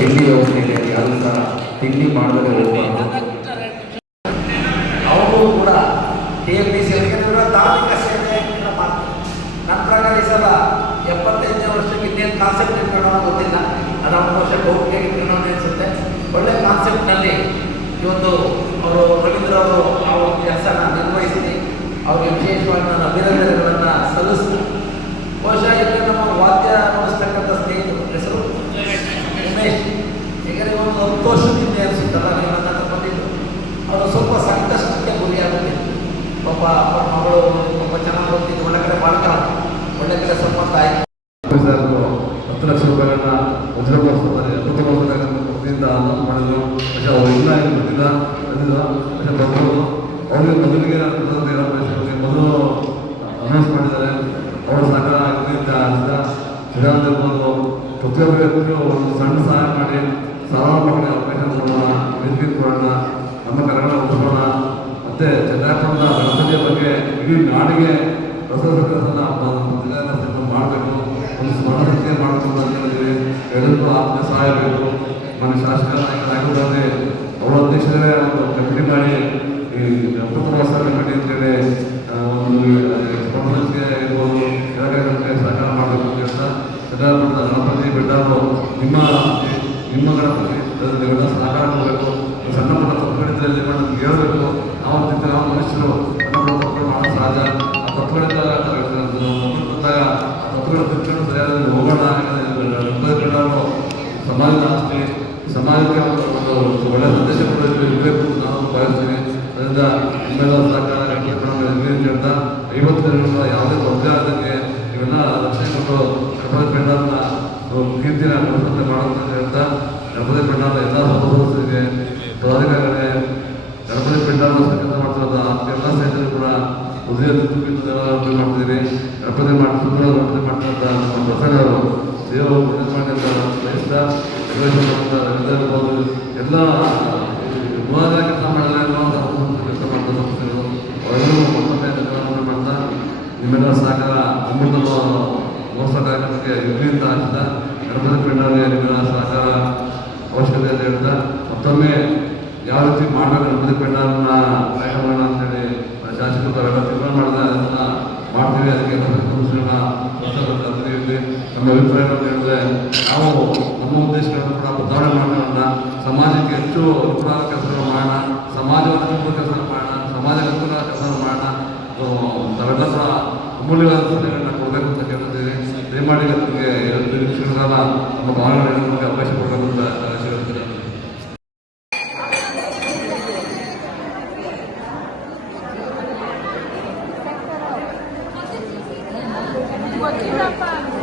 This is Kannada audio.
ತಿಂಡಿ ವ್ಯವಸ್ಥೆ ಇದೆ, ಯಾರು ಸಹ ತಿಂಡಿ ಮಾಡಿದ್ರೆ ಹೋಗಬಾರ್ದು. ಅವರು ಕೂಡ TMDC ಧಾರ್ಮಿಕ ಸೇವೆ ಮಾಡ್ತಾರೆ. ನನ್ನ ಪ್ರಕಾರ ಈ ಸಲ 75ನೇ ವರ್ಷಕ್ಕೆ ಇನ್ನೇನು ಕಾನ್ಸೆಪ್ಟ್ ಇಟ್ಕೊಳ್ಳೋಣ ಗೊತ್ತಿಲ್ಲ, ಅದು 10 ವರ್ಷ ಹೋಗಿ ಇಟ್ಕೊಳ್ಳೋಣ ಅನಿಸುತ್ತೆ. ಒಳ್ಳೆ ಕಾನ್ಸೆಪ್ಟ್ನಲ್ಲಿ ಇವತ್ತು ಅವರು ರವೀಂದ್ರ ಅವರು ಆ ಒಂದು ಕೆಲಸನ ನಿರ್ವಹಿಸಿ ಅವರಿಗೆ ವಿಶೇಷವಾಗಿ ನಾನು ಅಭಿನಂದನೆಗಳನ್ನು ಸಲ್ಲಿಸ್ತೀನಿ. ಬಹುಶಃ ಈಗ ನಮ್ಮ ವಾದ್ಯ ನುಡಿಸ್ತಕ್ಕಂಥ ಸ್ನೇಹಿತರು ಹೆಸರು ಉಮೇಶ್, ಹೀಗಾಗಿ ಒಂದು 10 ವರ್ಷದಿಂದ ಅನಿಸುತ್ತಲ್ಲ ನೀವು ನನ್ನ ಬಂದಿದ್ದು, ಅವರು ಸ್ವಲ್ಪ ಸಂಕಷ್ಟಕ್ಕೆ ಗುರಿಯಾಗುತ್ತೆ. ಪಾಪ ಮಗಳು ತುಂಬ ಚೆನ್ನಾಗಿ ಓದ್ತಿದ್ದು, ಒಳ್ಳೆ ಕಡೆ ಮಾಡ್ತಾರೆ, ಒಳ್ಳೆ ಕಡೆ ಸಂಬಂಧ ಆಯಿತು. 10 ಲಕ್ಷ ರೂಪಾಯಿಗಳನ್ನ ವಜ್ರಮೋತ್ಸವದಲ್ಲಿ ವತಿಯಿಂದ ಮಾಡಿದ್ರು. പക്ഷെ ಅವರು ಇಲ್ಲ ಏನು ಗೊತ್ತಿಲ್ಲ, പക്ഷെ ಬರ್ಬೋದು. ಅವ್ರಿಗೆ ಮೊದಲಿಗೆ ಮೊದಲು ಅನೌನ್ಸ್ ಮಾಡಿದ್ದಾರೆ. ಅವರು ಸಹಕಾರ ಸಿದ್ಧಾಂತ ಇರ್ಬೋದು, ಪ್ರತಿಯೊಬ್ಬರಿಗೂ ಒಂದು ಸಣ್ಣ ಸಹಾಯ ಮಾಡಿ ಸಾವಿರಾರು ಮಕ್ಕಳಿಗೆ ಅವಕಾಶ ಕೊಡೋಣ, ವೇದಿಕೆ ಕೊಡೋಣ, ನಮ್ಮ ಕನ್ನಡ ಉಳಿಸೋಣ. ಮತ್ತು ಚಂದ್ರಾಪುರದ ಗಣಪತಿಯ ಬಗ್ಗೆ ಇಡೀ ನಾಡಿಗೆ ಮಾಡಬೇಕು, ಒಂದು ಸ್ಮರಣಶಕ್ತಿಯ ಮಾಡಬೇಕು ಅಂತ ಹೇಳಿದ್ವಿ. ಎಲ್ಲರಿಗೂ ಆತ್ಮ ಸಹಾಯ ಬೇಕು. ಮನೆ ಶಾಸಕ ನಾಯಕರಾಗಿ ಅವರ ಅಧ್ಯಕ್ಷರೇ ಒಂದು ಕಮಿಟಿ ಮಾಡಿ ಈ ಅಮೃತವಾಸ ಕಮಿಟಿ ಅಂತೇಳಿ ಒಂದು ಸ್ಮರಣಶಕ್ತಿಯ ಇರ್ಬೋದು ಕ್ರೀಡಾಕಾರರಿಗೆ ಸಹಕಾರ ಮಾಡಬೇಕು ಅಂತ ಹೇಳ್ತಾ, ಚಂದ್ರಾಪುರದ ಗಣಪತಿ ಬೆಟ್ಟರು ನಿಮ್ಮ ಗಣಪತಿ ಎಲ್ಲ ಸಹಕಾರ ಮಾಡಬೇಕು. ಸಣ್ಣ ಪುಟ್ಟ ತಪ್ಪುಗಳಿದ್ದಲ್ಲಿ ನಮ್ಗೆ ಹೇಳ್ಬೇಕು. ನಾವು ತಿಂತ ನಾವು ಮನುಷ್ಯರು ಸಣ್ಣ ಪುಟ್ಟ ತಪ್ಪುಗಳು ಮಾಡೋದು ಸಹಜ. ಆ ತಪ್ಪುಗಳಿಂದ ಬಂದಾಗ ಆ ತಪ್ಪುಗಳು ತಿಳ್ಕೊಂಡು ಸರಿಯಾದ ಹೋಗೋಣ. ಬೆಟ್ಟರು ಸಮಾಜದ ಆಸ್ತಿ, ಸಮಾಜಕ್ಕೆ ಒಂದು ಒಳ್ಳೆಯ ಸಂದೇಶ ಇರಬೇಕು ಅಂತ ನಾನು ಬಯಸ್ತೀನಿ. ಅದರಿಂದ ನಿಮ್ಮೆಲ್ಲ ಸಹಕಾರ ಹೇಳ್ತಾ 50 ದಿನಗಳ ಯಾವುದೇ ತೊಂದರೆ ಆದಂಗೆ ಇವೆಲ್ಲ ರಕ್ಷಣೆ ಕೊಟ್ಟು ಗಣಪತಿ ಪೆಂಡಾಲ್ನ ಕೀರ್ತಿನ ಪ್ರಶಂಸೆ ಮಾಡೋದು ಅಂತ ಹೇಳ್ತಾ, ಗಣಪತಿ ಪೆಂಡಾಲ್ ಎಲ್ಲ ಸದಸ್ಯರಿಗೆ ಪದಾಧಿಕಾರಿಗಳೇ ಗಣಪತಿ ಪೆಂಡಾಲ್ ಕೆಲಸ ಮಾಡ್ತಿರೋದು ಎಲ್ಲ ಸ್ನೇಹಿತರು ಕೂಡ ಹೃದಯ ಮಾಡ್ತಿದ್ದೀರಿ. ಗಣಪತಿ ಗಣಪತಿ ಮಾಡ್ತಿರೋಂಥ ನಮ್ಮ ಪ್ರಸನ್ನ ಅವರು ದೇವರು ಮಾಡಿ ಅಂತ ಬಯಸ್ತಾ ಇರ್ಬೋದು. ಎಲ್ಲ ಮೂಲಾಧಾರ ಕೆಲಸ ಮಾಡಿದ್ರೆ ಕೆಲಸ ಮಾಡ್ತಾ ಸಂಸ್ಥೆಗಳು ಅವರೆಲ್ಲರೂ ಮತ್ತೊಮ್ಮೆ ಧನ್ಯವಾದಗಳು ಮಾಡ್ತಾ, ನಿಮ್ಮೆಲ್ಲ ಸಹಕಾರ ಅಮೃತ ಮಹೋತ್ಸವ ಕಾರ್ಯಕ್ರಮಕ್ಕೆ ಇರಲಿ ಅಂತ ಆಶಿಸ್ತಾ, ಗಣಪತಿ ಪೆಂಡಾಲ್ಗೆ ನಿಮ್ಮೆಲ್ಲ ಸಹಕಾರ ಅವಶ್ಯಕತೆ ಅಂತ ಹೇಳ್ತಾ, ಮತ್ತೊಮ್ಮೆ ಯಾವ ರೀತಿ ಮಾಡಬೇಕು ಗಣಪತಿ ಪೆಂಡಾಲ್ನ ಕಾರ್ಯಕ್ರಮಗಳನ್ನ ಅಂತೇಳಿ ಶಾಸಕರು ಅವೆಲ್ಲ ತೀರ್ಮಾನ ಮಾಡಿದ್ರೆ ಅದನ್ನು ಮಾಡ್ತೀವಿ. ಅದಕ್ಕೆ ಇರಲಿ. ನಮ್ಮ ಅಭಿಪ್ರಾಯಗಳನ್ನು ಹೇಳಿದ್ರೆ ನಾವು ನಮ್ಮ ಉದ್ದೇಶಗಳನ್ನು ಕೂಡ ಬದಲಾವಣೆ ಮಾಡೋಣ, ಸಮಾಜಕ್ಕೆ ಹೆಚ್ಚು ಅನುಕೂಲ ಕೆಲಸಗಳು ಮಾಡೋಣ, ಸಮಾಜವನ್ನು ತುಂಬುವ ಕೆಲಸ ಮಾಡೋಣ, ಸಮಾಜಕ್ಕೆ ಅನುಕೂಲ ಕೆಲಸ ಮಾಡೋಣ. ತಾವೆಲ್ಲ ಕೂಡ ಅಮೂಲ್ಯವಾದ ಸಲಹೆಗಳನ್ನ ಕೊಡಬೇಕು ಅಂತ ಕೇಳ್ತಿದ್ದೀವಿ. ದಯಮಾಡಿ ನಮಗೆ 2 ನಿಮಿಷಗಳ ಕಾಲ ನಮ್ಮ ಭಾವನೆಗಳ ನಮಗೆ ಅವಕಾಶ ಕೊಡಬೇಕು ಅಂತ ಹೇಳ್ತೀನಿ. What